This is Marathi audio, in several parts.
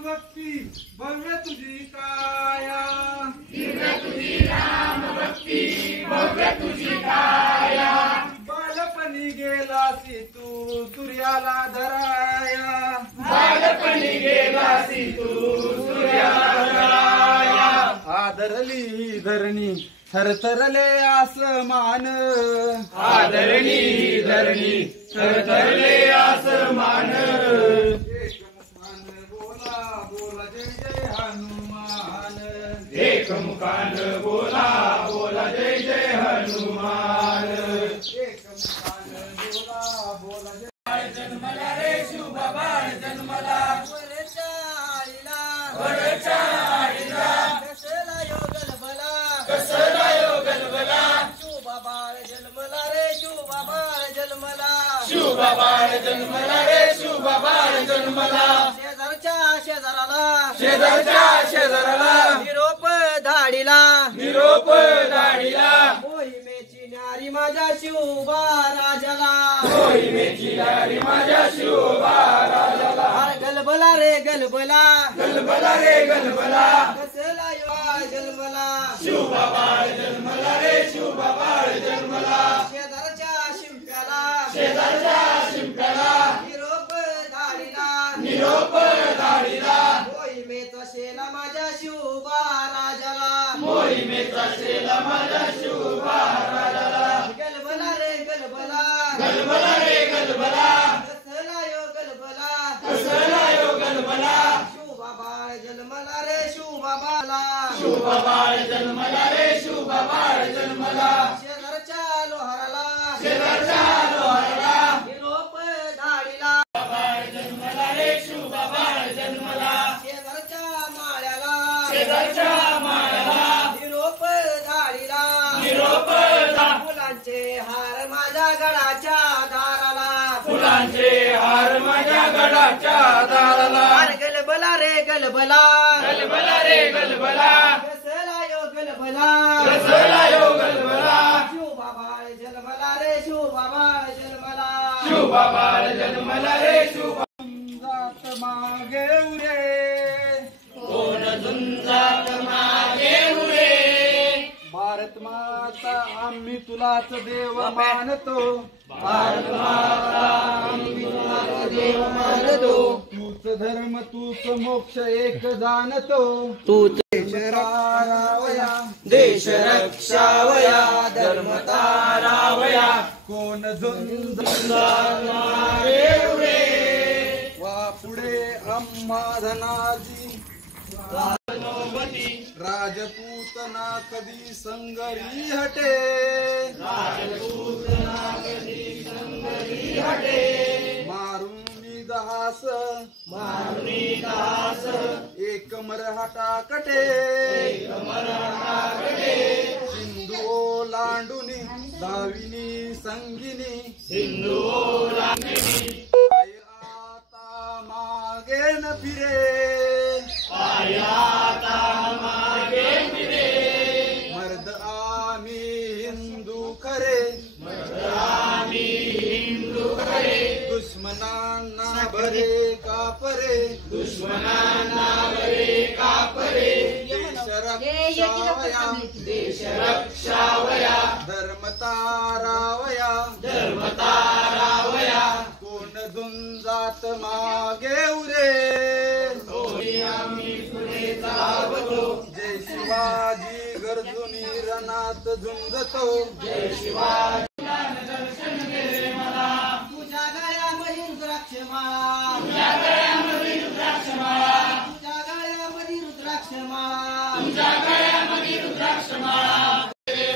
भक्ती भव्य तुझी काया, दिव्य तुझी राम भक्ती भव्य तुझी काया. बालपणी गेलासी तू सूर्याला धराया, बालपणी गेलासी तू सूर्याला धराया. आदरली धरणी थरथरले आसमान, आदरणी धरणी थरथरले आसमान. एकमुखान बोला बोला जय जय हनुमान, एकमुखान बोला बोला जय जय हनुमान. जन्मला रे शुभ बाळ जन्मला, वरच्या आळीला कसला योग गलबला, कसला योग गलबला. शुभ बाळ जन्मला रे शुभ बाळ जन्मला, शुभ बाळ जन्मला रे शुभ बाळ जन्मला. शेजारच्या शेजाराला निरोप धाडीला, निरोप धाडीला. मोहिमेची नारी माझ्या शिवबा राजाला, मोहिमेची नारी माझ्या शिवबा राजाला. गलबला रे गलबला, गलबला रे गलबला. कसला योग जन्मला, शिवबा बाळ जन्मला रे शिवबा बाळ जन्मला. शेजारच्या शिंप्याला, शेजारच्या शिंप्याला निरोप धाडीला, निरोप धाडीला. मोहिमेचा शेला माझ्या शिवबा राजाला, मोहिमेचा शेला माझ्या शिवबा राजाला. गलबला रे गलबला, गलबला रे गलबला. कसला यो गलबला, कसला यो गलबला. शिवबा बाळ जन्मला रे शिवबा बाळा, शिवबा बाळ जन्मला रे शिवबा बाळ जन्मला. शेजारच्या लोहाराला, शेजारच्या लोहाराला निरोप धाडीला. बाळ जन्मला रे शिवबा बाळ जन्मला. शेजारच्या माळ्याला, शेजारच्या माळ्याला निरोप धाडीला, निरोप. फुलांचे हार माझ्या गडाच्या दाराला, फुलांचे हार माझ्या गडाच्या दाराला. गलबला रे गलबला, गलबला रे गलबला. कसला यो गलबला, कसला यो गलबला. शिवबा बाळ जन्मला रे शिवबा बाळ जन्मला, शिवबा बाळ जन्मला रे शिवबा. झुंजात मागे उरे, कोण झुंजात मागे उरे. भारत माता आम्ही तुलाच देव मानतो, भारत माता आम्ही तुलाच देव मानतो. तूच धर्म तूच मोक्ष एक जाणतो. तूच देश रारावया, देश रक्षावया, धर्म तारावया. कोण झुंज मागे उरे. वा पुढे आम्हा धनाजी, राजपूतना कधी संगरी हटे, राजपूतना कधी संगरी हटे. मारुनी दास, मारुनी दास एक मराठा कटे, एक मराठा कटे. सिंधू ओलांडुनी दाविनी संगिनी, सिंधू ओलांडुनी पाय आता मागे न फिरे, पायाता मागे फिरे. मर्द आम्ही हिंदू खरे, आम्ही हिंदू खरे. दुश्मनांना भरे कापरे, दुश्मनांना बरे कापरे. देश रक्षावया, देश रक्षावया, धर्म तारावया. धर्म तारावया. कोण झुंजात मागे उरे, आम्ही पुढे चालवतो. जय शिवाजी गरजुनी रणात झुंजतो. जय शिवाजी. दर्शन केले मला, तुझ्या गळ्यामध्ये रुद्राक्षमाळा, तुझ्या गळ्यामध्ये रुद्राक्षमाळा, तुझ्या गळ्यामध्ये रुद्राक्षमाळा, तुझ्या गळ्यामध्ये रुद्राक्षमाळा.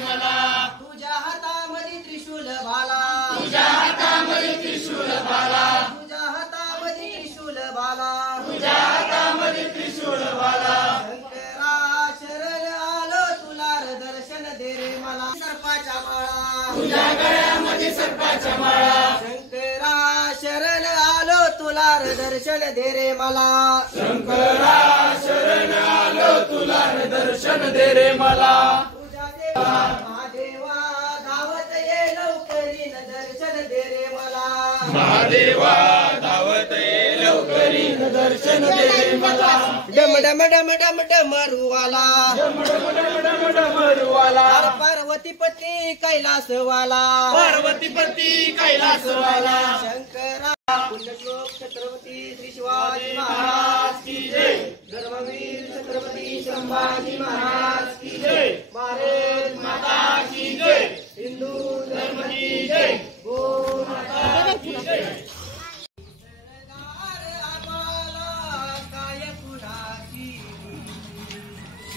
मला तुझ्या हातामध्ये त्रिशूल भाला, तुझ्या हातामध्ये त्रिशूल भाला, तुझ्या हातामध्ये त्रिशूल भाला, तुझ्या हातामध्ये त्रिशूल भाला. शंकरा शरण आलो तुला दर्शन दे रे मला. सर्पाच्या माळा, तुझ्या गळ्यामध्ये सर्पाच्या माळा. शंकरा शरण आलो तुला दर्शन दे रे मला. शंकरा शरण आलो तुला दर्शन दे रे मला. तुझ्या देवा महादेवा धावत ये लवकरी दर्शन दे रे मला. महादेवा धावत ये लवकरी दर्शन दर्शन दे मला डम डम डम डम डमरुवाला पार्वती पती कैलासवाला शंकरा पुण्यश्लोक छत्रपती श्री शिवाजी महाराज की जय धर्मवीर छत्रपती संभाजी महाराज की जय भारत माता की जय हिंदू धर्म की जय गो माता की जय सरदार आम्हाला काय कुणाची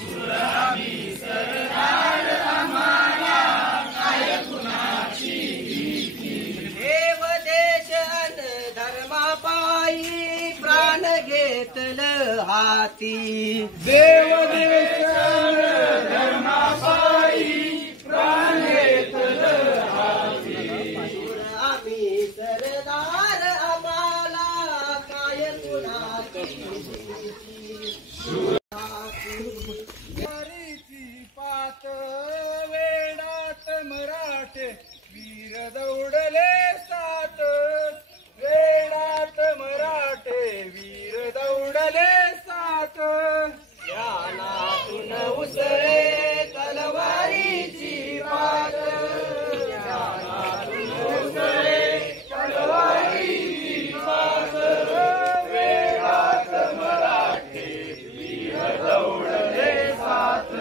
सुरामी सरदार आम्हाला काय कुणाची देव देश अन धर्मापायी प्राण घेतलं हाती देव देश अन धर्मापायी प्राण घेतलं हाती आम्ही सरदार आम्हाला काय कुणाची पात वेडात मराठे वीर दौडले सात वेडात मराठे वीर दौडले सात ज्ञानातून उसळे तलवारीची पात ज्ञानातून उसळे तलवारीची पात वेडात मराठे वीर दौडले सात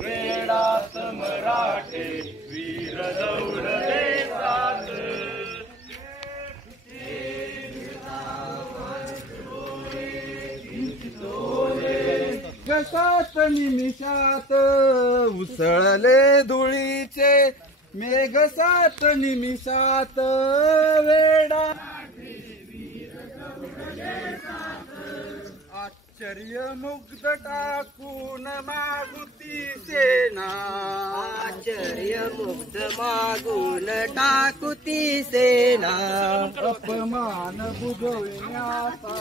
वेडात मराठे वीर दौडले सात कसात निमिषात उसळले धुळीचे मेघ सात निमिषात वेडा आश्चर्य मुग्ध टाकून मागुती सेना आश्चर्य मुग्ध मागून टाकुती सेना अपमान बुधविण्याचा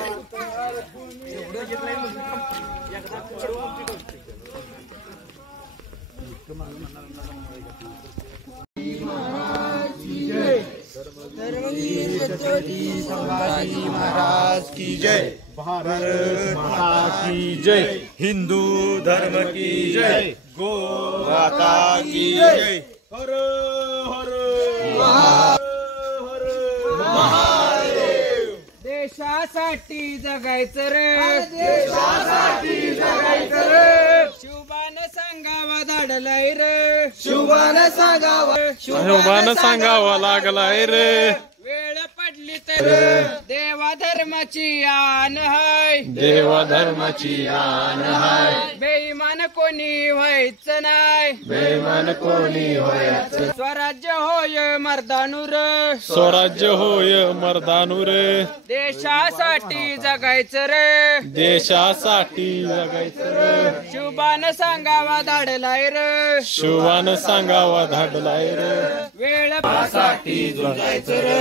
धर्मवीर छत्रपती संभाजी महाराज की जय भारत माता की जय हिंदू धर्म की जय गो माता की जय हर हर हर महादेव देशासाठी जगायचं रे देशासाठी जगायचं रे शिवबान सांगावा धाडलाय रे शुभान सांगावं शुभान सांगावा लागलाय रे वेळ पडली तर देवा धर्माची आन हाय देवा धर्माची आन हाय बेईमान कोणी व्हायचं नाही बेईमान कोणी व्हायचं स्वराज्य होय मर्दानूर स्वराज्य होय मर्दानूर देशासाठी जगायचं रे देशासाठी जगायचं रे शिवबान सांगावा धाडलाय रे शिवान सांगावा धाडलाय रे वेळ जगायचं रे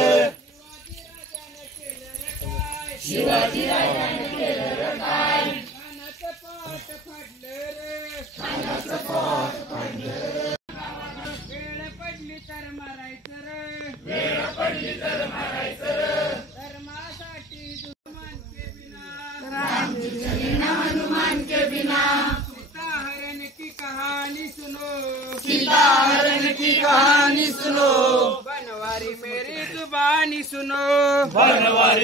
वेळ पडली तर मारायचं रे धर्मासाठी दुश्मन के बिना सीता हरण की कहानी सुनो बनवारी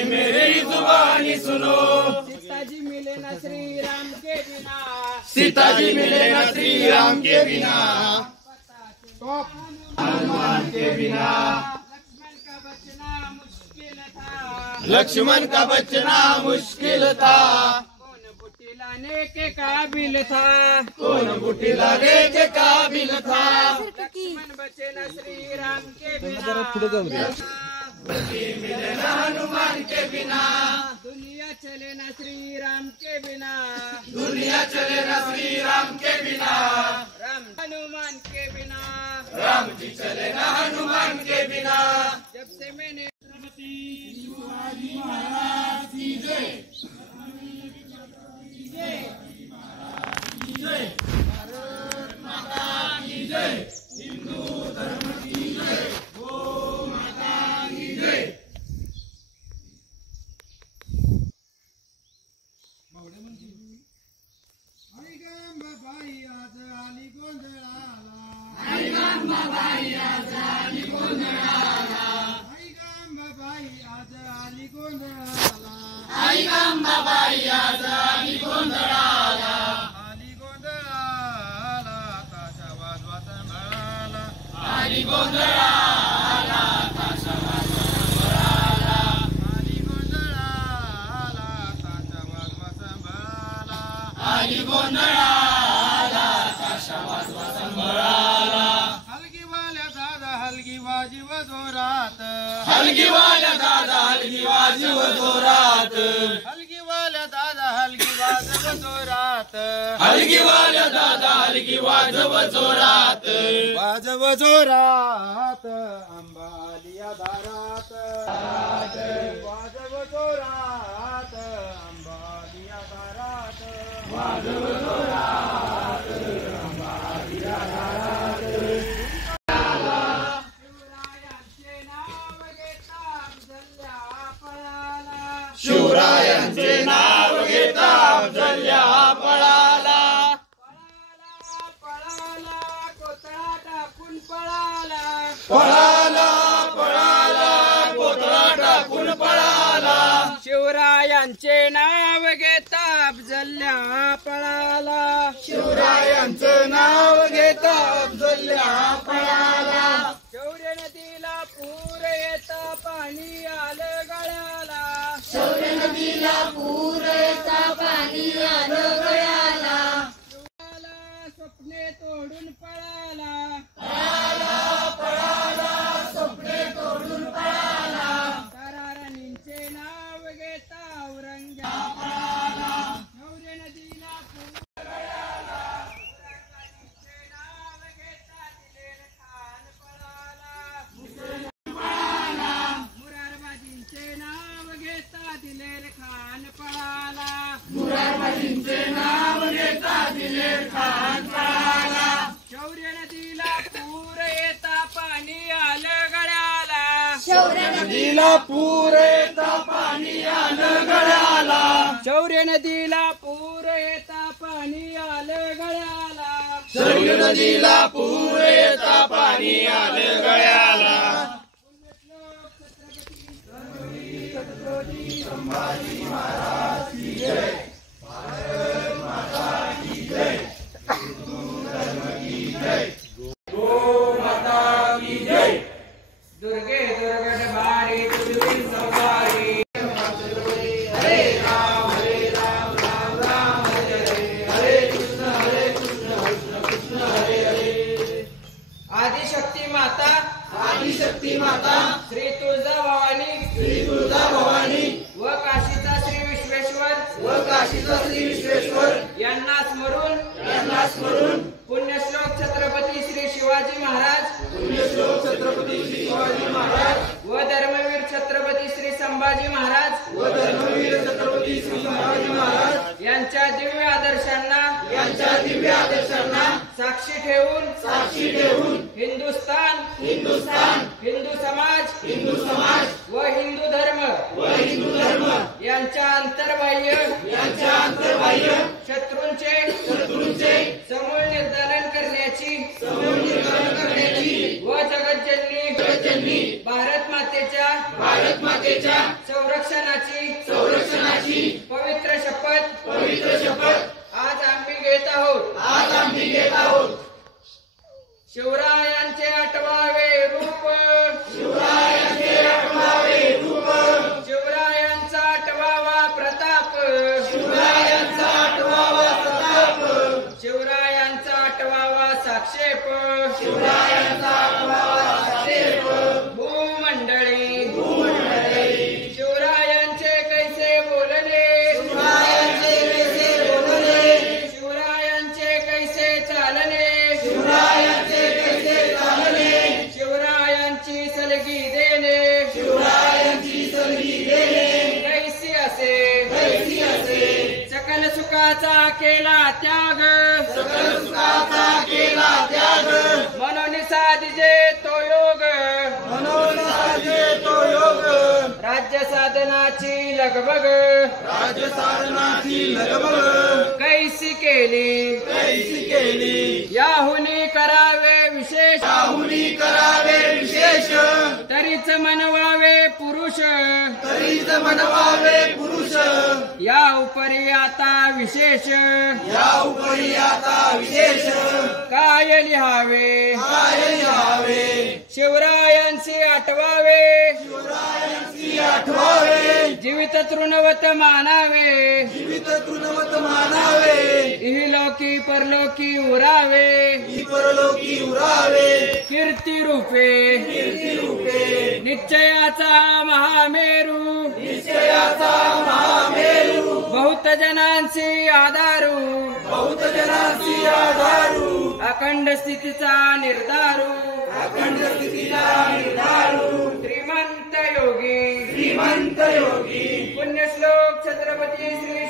मेरी जुबानी सुनो सीताजी मिले न श्री राम के बिना लक्ष्मण का बचना मुश्किल था कौन बुटी लाने के काबिल था लक्ष्मण बचे न श्री राम के बिना हनुमान के बिना दुनिया चले न श्री राम के बिना राम हनुमान के बिना जब से मैंने जोरात हलगीवाल्या दादा हलगी वाजव जोरात हलगीवाल्या दादा हलगी वाजव जोरात हलगीवाल्या दादा हलगी वाजव जोरात वाजव जोरात अंबालिया दारात वाजव जोरात अंबालिया दारात वाजव जोरात अंबालिया दारात शिवरायांचे नाव घेता अफजल्या पळाला पळाला कोतळा टाकून पळाला पळाला पळाला कोतळा टाकून पळाला शिवरायांचे नाव घेता अफजल्या पळाला शिवरायांचं नाव घेता अफजल्या पळाला शौर्य नदीला पूर येता पाणी आलं गळ्याला शौर्य नदीला पूर येता पाणी आलं गळ्याला स्वप्ने तोडून पळाला स्वप्ने तोडून पळाला ताराराणींचे नाव घेता औरंग्या पळाला शौर्य नदीला पूर गळ्याला ताराराणींचे नाव घेता दिलेर खान पळाला मुरारबाजींचे नाव घेता दिलेर खान पळाला मुरारबाजींचे नाव घेता दिलेर खान पळाला शौर्य नदीला पूर येता पाणी आलं गळ्याला शौर्य नदीला पूर येता पाणी आलं गळ्याला शौर्य नदीला पूर येता पाणी आलं गळ्याला शौर्य नदीला पूर येता पाणी आलं गळ्याला दुर्गे दुर्गट भारी तुझी सवारी आदिशक्ती माता आदिशक्ती माता श्री तुळजा भवानी श्री तुळजा भवानी व काशीचा श्री विश्वेश्वर व काशीचा श्री विश्वेश्वर यांना स्मरून स्मरून पुण्यश्लोक छत्रपती श्री शिवाजी महाराज पुण्यश्लोक छत्रपती श्री शिवाजी महाराज व धर्मवीर छत्रपती श्री संभाजी महाराज व धर्मवीर छत्रपती श्री संभाजी महाराज यांच्या दिव्य आदर्शांना दिव्य आदर्शांना साक्षी ठेवून हिंदुस्थान हिंदू समाज व हिंदू धर्म यांच्या अंतर्बाह्य शत्रूंचे समूळ निर्दालन करण्याची व जगज्जननी भारत मातेच्या संरक्षणाची पवित्र शपथ आज आम्ही घेत आहोत शिवरायांचे आठवावे रूप शिवरायांचा आठवावा प्रताप शिवरायांचा आठवावा साक्षेप भूमंडळी शिवरायांचे कैसे बोलणे शिवरायांचे कैसे चालणे शिवरायांची सलगी देणे कैसी असे सकल सुखाचा केला त्याग म्हणून साधिजे तो योग राज्य साधनाची लगबग कैसी केली याहुनी करावे विशेष तरीच मनवावे पुरुष या उपरी आता विशेष काय लिहावे शिवरायांचे आठवावे आठवावे जीवित तृणवत मानावे जीवित तृणवत मानावे इहलोकी परलोकी उरावे ही परलोकी उरावे कीर्ती रूपे निश्चयाचा महामेरू निश्चयाचा महामेरू बहुत जनांची आधारू बहुत जनांची आधारू अखंड स्थितीचा निर्धारू अखंड स्थितीला निर्धारू श्रीमंत योगी श्रीमंत योगी पुण्यश्लोक छत्रपती श्री